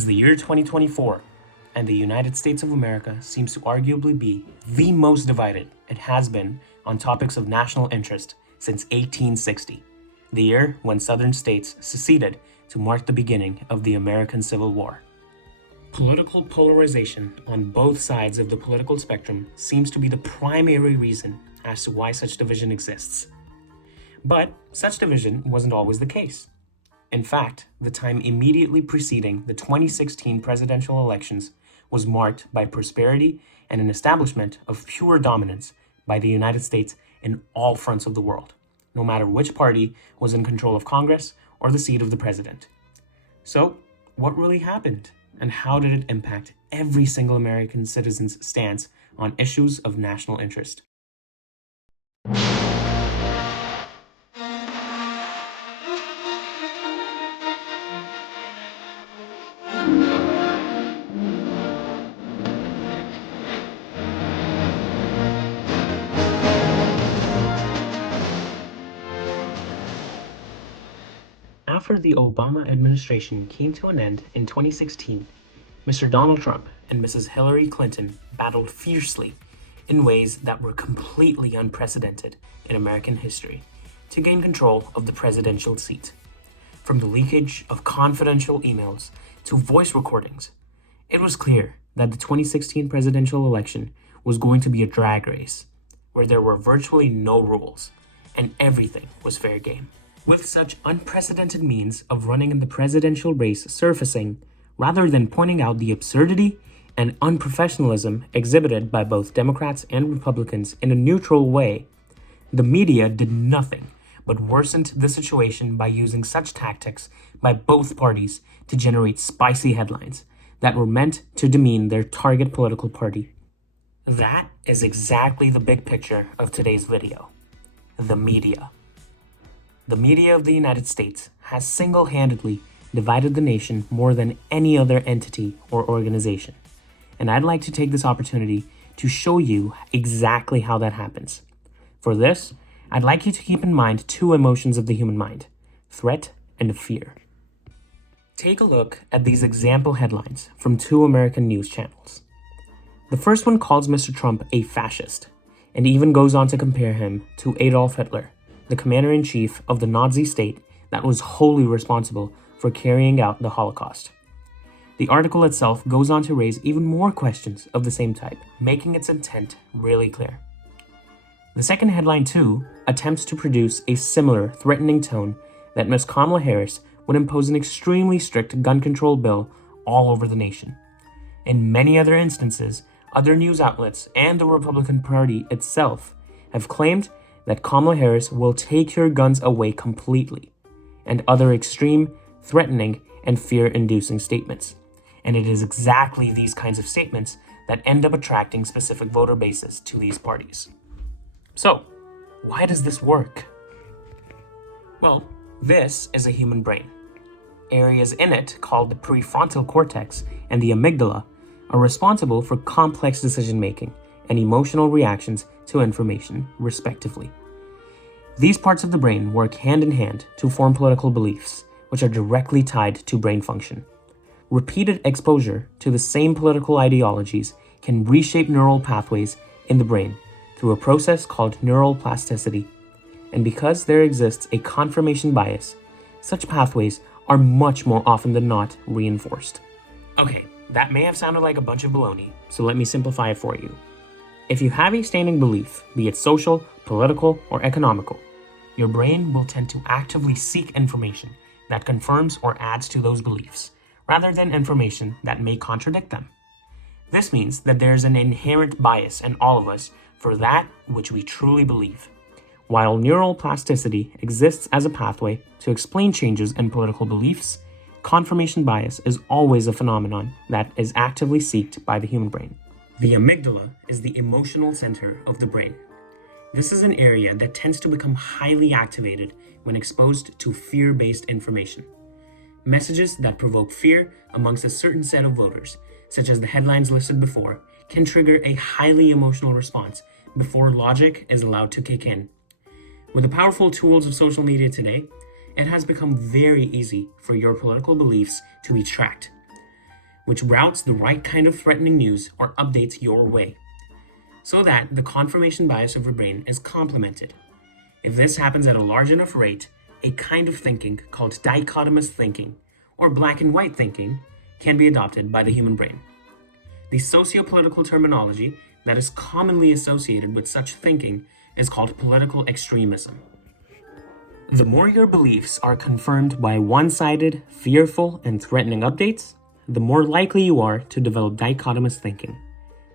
is the year 2024, and the United States of America seems to arguably be the most divided it has been on topics of national interest since 1860, the year when southern states seceded to mark the beginning of the American Civil War. Political polarization on both sides of the political spectrum seems to be the primary reason as to why such division exists. But such division wasn't always the case. In fact, the time immediately preceding the 2016 presidential elections was marked by prosperity and an establishment of pure dominance by the United States in all fronts of the world, no matter which party was in control of Congress or the seat of the president. So, what really happened, and how did it impact every single American citizen's stance on issues of national interest? After the Obama administration came to an end in 2016, Mr. Donald Trump and Mrs. Hillary Clinton battled fiercely in ways that were completely unprecedented in American history to gain control of the presidential seat. From the leakage of confidential emails to voice recordings, it was clear that the 2016 presidential election was going to be a drag race where there were virtually no rules and everything was fair game. With such unprecedented means of running in the presidential race surfacing, rather than pointing out the absurdity and unprofessionalism exhibited by both Democrats and Republicans in a neutral way, the media did nothing but worsened the situation by using such tactics by both parties to generate spicy headlines that were meant to demean their target political party. That is exactly the big picture of today's video. The media. The media of the United States has single-handedly divided the nation more than any other entity or organization. And I'd like to take this opportunity to show you exactly how that happens. For this, I'd like you to keep in mind two emotions of the human mind: threat and fear. Take a look at these example headlines from two American news channels. The first one calls Mr. Trump a fascist, and even goes on to compare him to Adolf Hitler, the commander-in-chief of the Nazi state that was wholly responsible for carrying out the Holocaust. The article itself goes on to raise even more questions of the same type, making its intent really clear. The second headline, too, attempts to produce a similar threatening tone that Ms. Kamala Harris would impose an extremely strict gun control bill all over the nation. In many other instances, other news outlets and the Republican Party itself have claimed that Kamala Harris will take your guns away completely, and other extreme, threatening, and fear-inducing statements. And it is exactly these kinds of statements that end up attracting specific voter bases to these parties. So, why does this work? Well, this is a human brain. Areas in it, called the prefrontal cortex and the amygdala, are responsible for complex decision-making and emotional reactions to information, respectively. These parts of the brain work hand in hand to form political beliefs, which are directly tied to brain function. Repeated exposure to the same political ideologies can reshape neural pathways in the brain through a process called neural plasticity. And because there exists a confirmation bias, such pathways are much more often than not reinforced. Okay, that may have sounded like a bunch of baloney, so let me simplify it for you. If you have a standing belief, be it social, political, or economical, your brain will tend to actively seek information that confirms or adds to those beliefs, rather than information that may contradict them. This means that there is an inherent bias in all of us for that which we truly believe. While neural plasticity exists as a pathway to explain changes in political beliefs, confirmation bias is always a phenomenon that is actively sought by the human brain. The amygdala is the emotional center of the brain. This is an area that tends to become highly activated when exposed to fear-based information. Messages that provoke fear amongst a certain set of voters, such as the headlines listed before, can trigger a highly emotional response before logic is allowed to kick in. With the powerful tools of social media today, it has become very easy for your political beliefs to be tracked. which routes the right kind of threatening news or updates your way, so that the confirmation bias of your brain is complemented. If this happens at a large enough rate, a kind of thinking called dichotomous thinking, or black and white thinking, can be adopted by the human brain. The socio-political terminology that is commonly associated with such thinking is called political extremism. The more your beliefs are confirmed by one-sided, fearful, and threatening updates, the more likely you are to develop dichotomous thinking.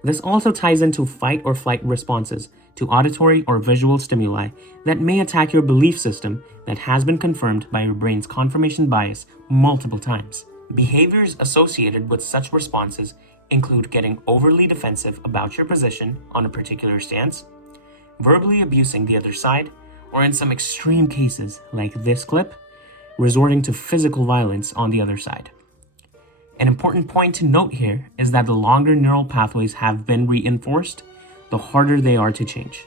This also ties into fight or flight responses to auditory or visual stimuli that may attack your belief system that has been confirmed by your brain's confirmation bias multiple times. Behaviors associated with such responses include getting overly defensive about your position on a particular stance, verbally abusing the other side, or in some extreme cases, like this clip, resorting to physical violence on the other side. An important point to note here is that the longer neural pathways have been reinforced, the harder they are to change.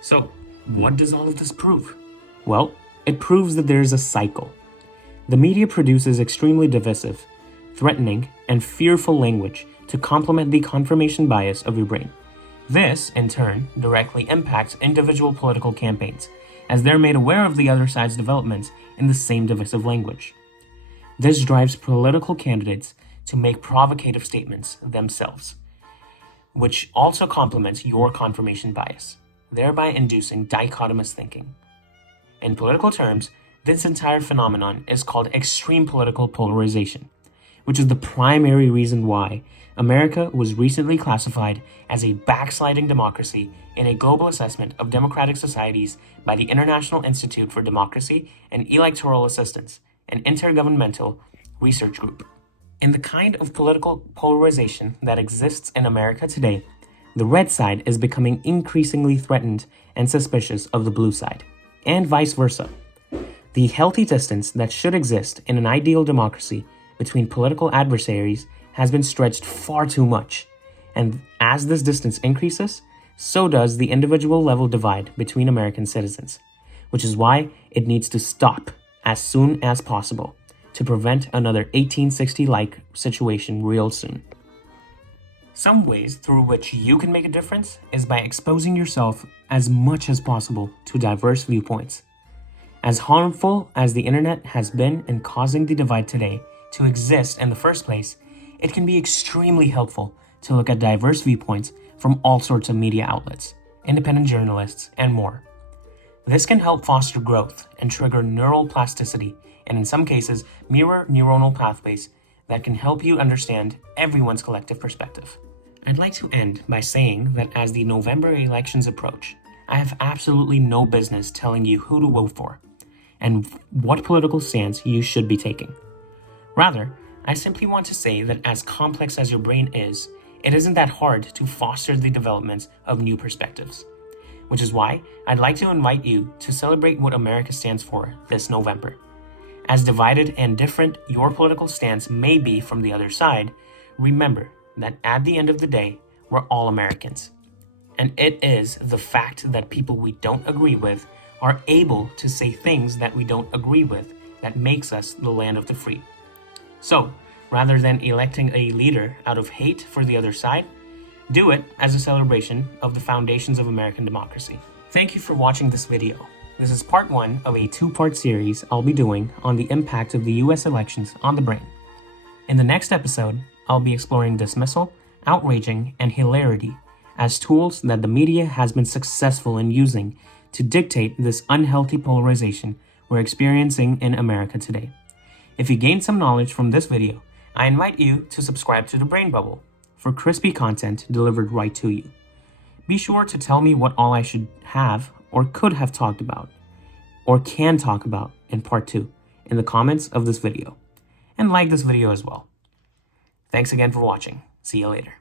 So, what does all of this prove? Well, it proves that there is a cycle. The media produces extremely divisive, threatening, and fearful language to complement the confirmation bias of your brain. This, in turn, directly impacts individual political campaigns, as they're made aware of the other side's developments in the same divisive language. This drives political candidates to make provocative statements themselves, which also complements your confirmation bias, thereby inducing dichotomous thinking. In political terms, this entire phenomenon is called extreme political polarization, which is the primary reason why America was recently classified as a backsliding democracy in a global assessment of democratic societies by the International Institute for Democracy and Electoral Assistance, an intergovernmental research group. In the kind of political polarization that exists in America today, the red side is becoming increasingly threatened and suspicious of the blue side, and vice versa. The healthy distance that should exist in an ideal democracy between political adversaries has been stretched far too much, and as this distance increases, so does the individual level divide between American citizens, which is why it needs to stop as soon as possible to prevent another 1860-like situation real soon. Some ways through which you can make a difference is by exposing yourself as much as possible to diverse viewpoints. As harmful as the internet has been in causing the divide today to exist in the first place, it can be extremely helpful to look at diverse viewpoints from all sorts of media outlets, independent journalists, and more. This can help foster growth and trigger neural plasticity, and in some cases, mirror neuronal pathways that can help you understand everyone's collective perspective. I'd like to end by saying that as the November elections approach, I have absolutely no business telling you who to vote for and what political stance you should be taking. Rather, I simply want to say that as complex as your brain is, it isn't that hard to foster the development of new perspectives. Which is why I'd like to invite you to celebrate what America stands for this November. As divided and different your political stance may be from the other side, remember that at the end of the day, we're all Americans. And it is the fact that people we don't agree with are able to say things that we don't agree with that makes us the land of the free. So, rather than electing a leader out of hate for the other side, do it as a celebration of the foundations of American democracy. Thank you for watching this video. This is part 1 of a 2-part series I'll be doing on the impact of the US elections on the brain. In the next episode, I'll be exploring dismissal, outraging, and hilarity as tools that the media has been successful in using to dictate this unhealthy polarization we're experiencing in America today. If you gained some knowledge from this video, I invite you to subscribe to the Brain Bubble for crispy content delivered right to you. Be sure to tell me what all I should have or could have talked about or can talk about in part 2 in the comments of this video. And like this video as well. Thanks again for watching. See you later.